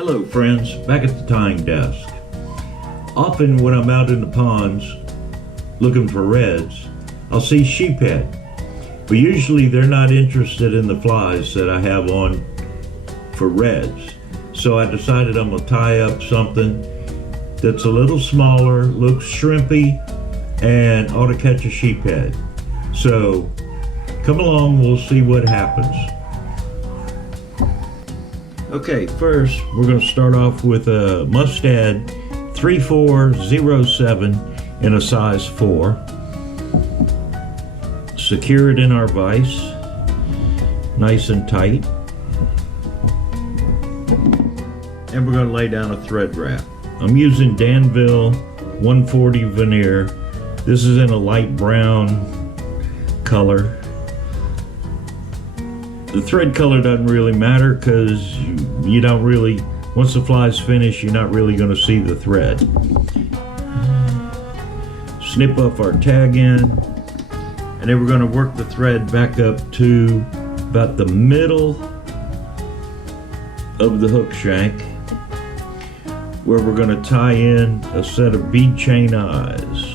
Hello friends, back at the tying desk. Often when I'm out in the ponds looking for reds, I'll see sheephead, but usually they're not interested in the flies that I have on for reds. So I decided I'm gonna tie up something that's a little smaller, looks shrimpy, and ought to catch a sheephead. So come along, we'll see what happens. Okay, first we're going to start off with a Mustad 3407 in a size 4. Secure it in our vise, nice and tight. And we're going to lay down a thread wrap. I'm using Danville 140 veneer. This is in a light brown color. The thread color doesn't really matter because you don't really, once the fly's finished, you're not really going to see the thread. Snip off our tag end, and then we're going to work the thread back up to about the middle of the hook shank, where we're going to tie in a set of bead chain eyes.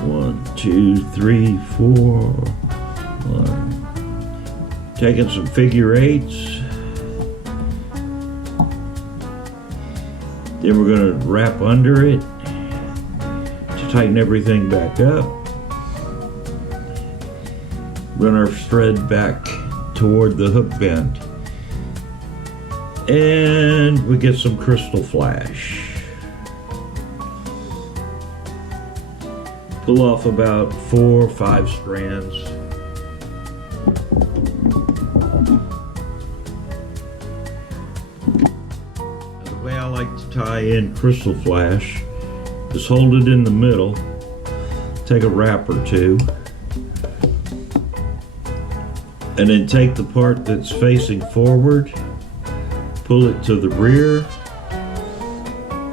1, 2, 3, 4, 1. Taking some figure 8s. Then we're going to wrap under it to tighten everything back up. Run our thread back toward the hook bend. And we get some crystal flash. Pull off about 4 or 5 strands. The way I like to tie in crystal flash is hold it in the middle, take a wrap or two, and then take the part that's facing forward, pull it to the rear,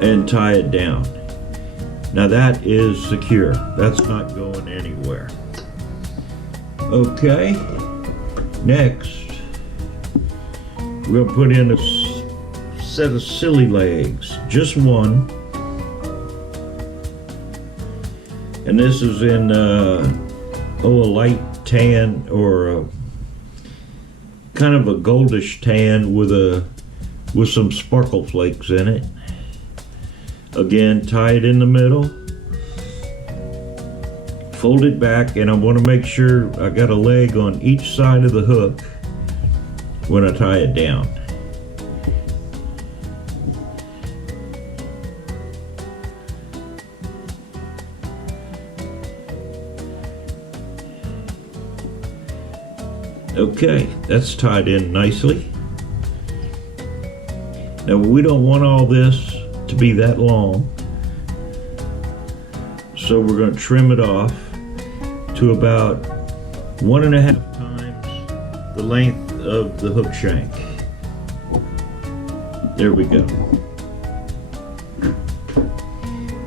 and tie it down. Now that is secure. That's not going anywhere. Okay, next we're going to put in a set of silly legs, just one. And this is in a light tan, or a kind of a goldish tan with some sparkle flakes in it. Again, tie it in the middle, fold it back, and I want to make sure I got a leg on each side of the hook when I tie it down. Okay, that's tied in nicely. Now we don't want all this to be that long, so we're going to trim it off to about 1.5 times the length of the hook shank. There we go.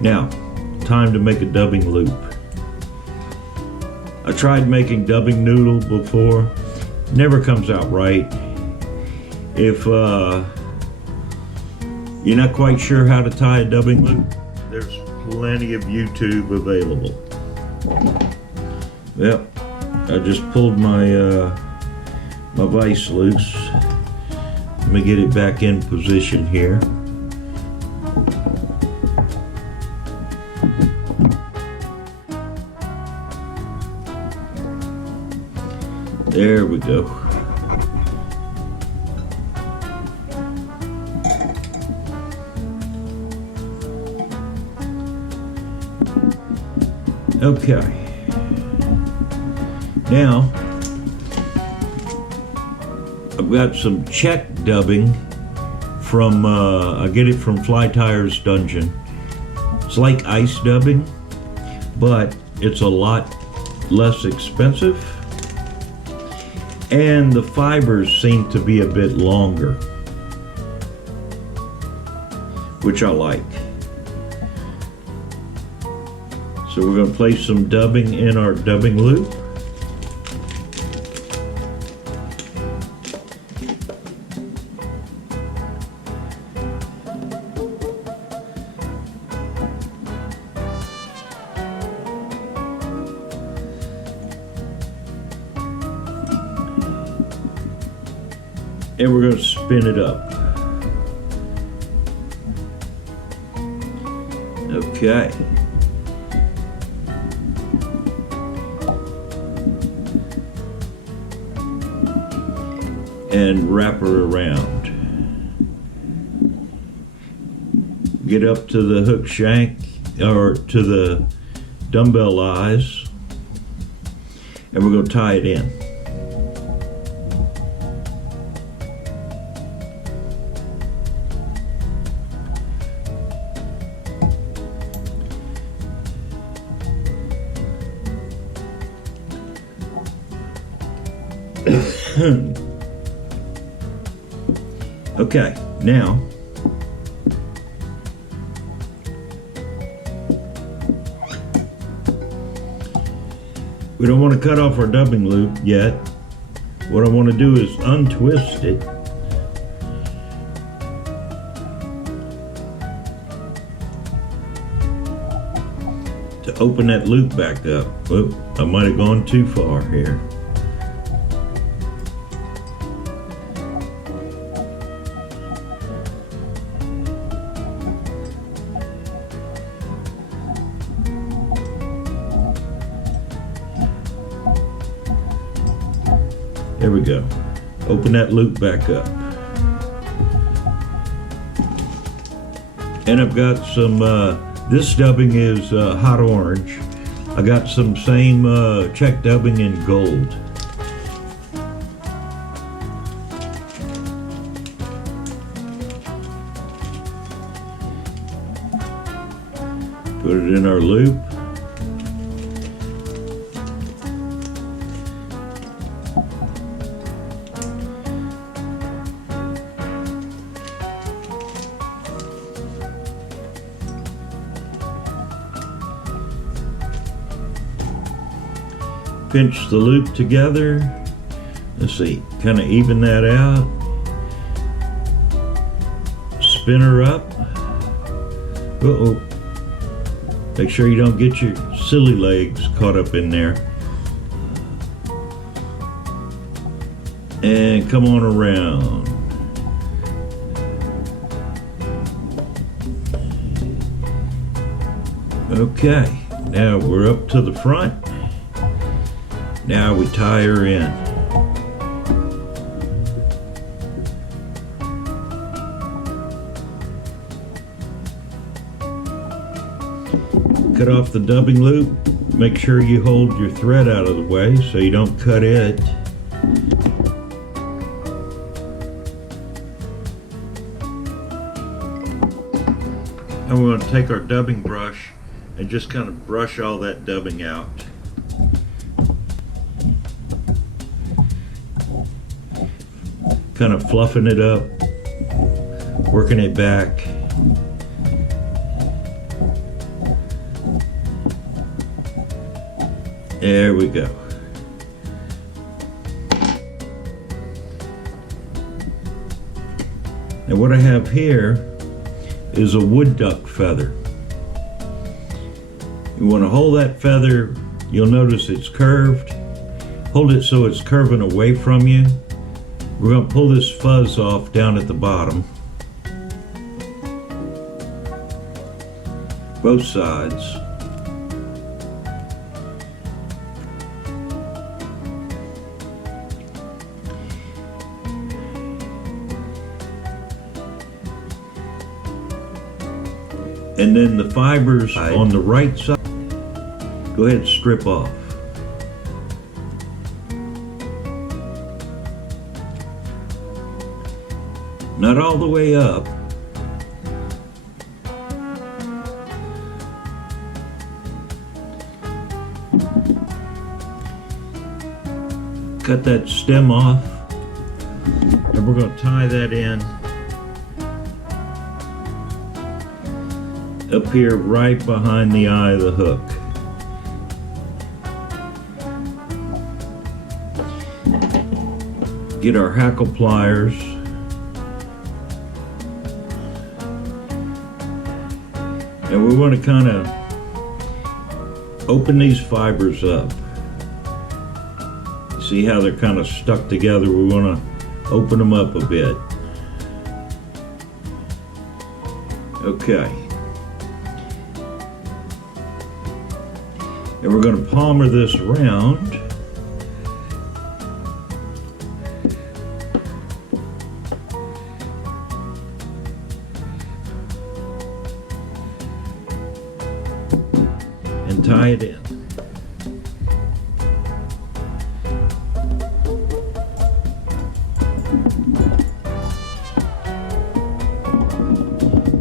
Now, time to make a dubbing loop. I tried making dubbing noodle before. Never comes out right. If you're not quite sure how to tie a dubbing loop, there's plenty of YouTube available. Well, I just pulled my my vise loose. Let me get it back in position here. There we go. Okay. Now, I've got some check dubbing from, I get it from Fly Tires Dungeon. It's like ice dubbing, but it's a lot less expensive. And the fibers seem to be a bit longer, which I like. So we're going to place some dubbing in our dubbing loop. And we're going to spin it up. Okay. And wrap her around. Get up to the hook shank, or to the dumbbell eyes, and we're going to tie it in. Okay, now we don't want to cut off our dubbing loop yet. What I want to do is untwist it. To open that loop back up. Whoop, I might have gone too far here. There we go. Open that loop back up. And I've got some, this dubbing is hot orange. I got some same check dubbing in gold. Put it in our loop. Pinch the loop together. Let's see, kind of even that out. Spin her up. Uh-oh. Make sure you don't get your silly legs caught up in there. And come on around. Okay, now we're up to the front. Now we tie her in. Cut off the dubbing loop. Make sure you hold your thread out of the way so you don't cut it. And we're going to take our dubbing brush and just kind of brush all that dubbing out. Kind of fluffing it up, working it back. There we go. And what I have here is a wood duck feather. You want to hold that feather, you'll notice it's curved. Hold it so it's curving away from you. We're going to pull this fuzz off down at the bottom. Both sides. And then the fibers on the right side, go ahead and strip off. Not all the way up. Cut that stem off, and we're going to tie that in up here right behind the eye of the hook. Get our hackle pliers. And we want to kind of open these fibers up. See how they're kind of stuck together? We want to open them up a bit. Okay. And we're going to palmer this around. And tie it in.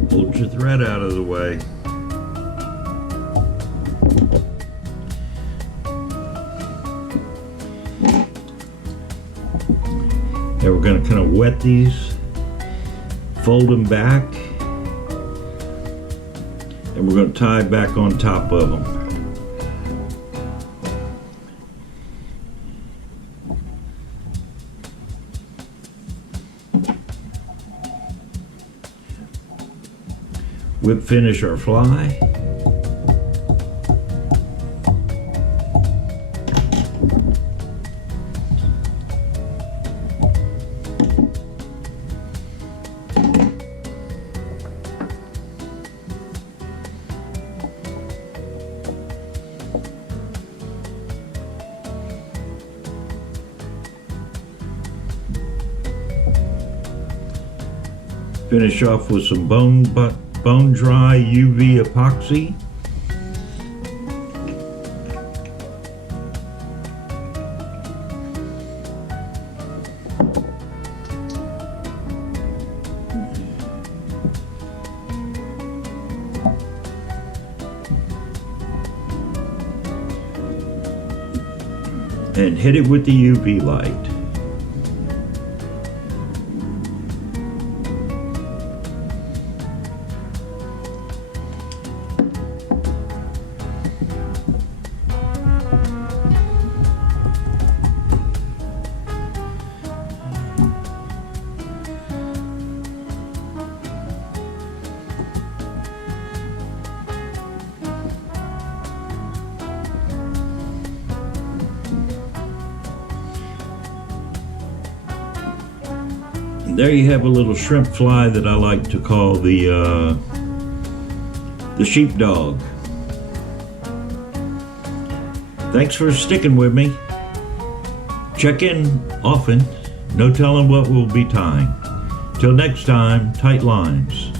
Hold your thread out of the way. And we're going to kind of wet these, fold them back, and we're going to tie back on top of them. Whip finish our fly. Finish off with some bone dry UV epoxy. And hit it with the UV light. There you have a little shrimp fly that I like to call the sheepdog. Thanks for sticking with me. Check in often. No telling what we'll be tying. Till next time, tight lines.